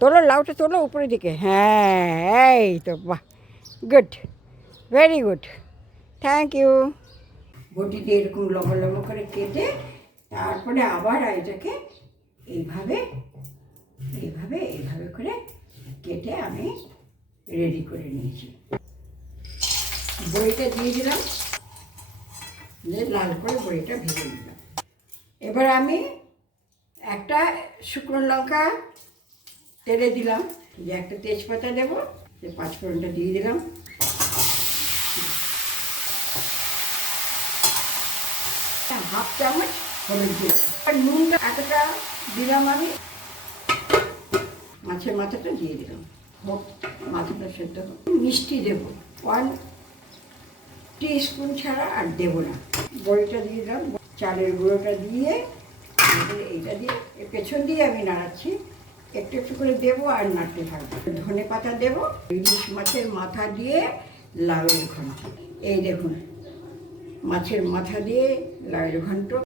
তোলো লাউটা তোলো উপরের দিকে। হ্যাঁ এই তো, বাহ good very good thank you বটিতে এরকম লম্বা লম্বা করে কেটে তারপরে আবার এটাকে এইভাবে এইভাবে এইভাবে করে কেটে আমি রেডি করে নিয়েছি। বড়িটা দিয়ে দিলাম, দিয়ে লাল করে বড়িটা ভেজে দিলাম এবার আমি একটা শুকনো লঙ্কা তেলে দিলাম। যে একটা তেজপাতা দেবো, যে পাঁচফোড়নটা দিয়ে দিলাম। হাফ চামচ হলুদ দিলাম নুনটা এতটা দিলাম আমি, মাছের মাথাটা দিয়ে দিলাম। হোক, মাথাটা সেদ্ধ হোক। মিষ্টি দেবো। ওয়ান স্পুন ছাড়া আর দেবো না। বড়িটা দিয়ে দিলাম, চালের গুঁড়োটা দিয়ে, এইটা দিয়ে পেছন দিয়ে আমি নাড়াচ্ছি। একটু একটু করে দেবো আর নাড়তে থাকব। ধনে পাতা দেবো, ইলিশ মাছের মাথা দিয়ে লাউয়ের ঘন্ট। এই দেখুন, মাছের মাথা দিয়ে লাউয়ের ঘন্ট।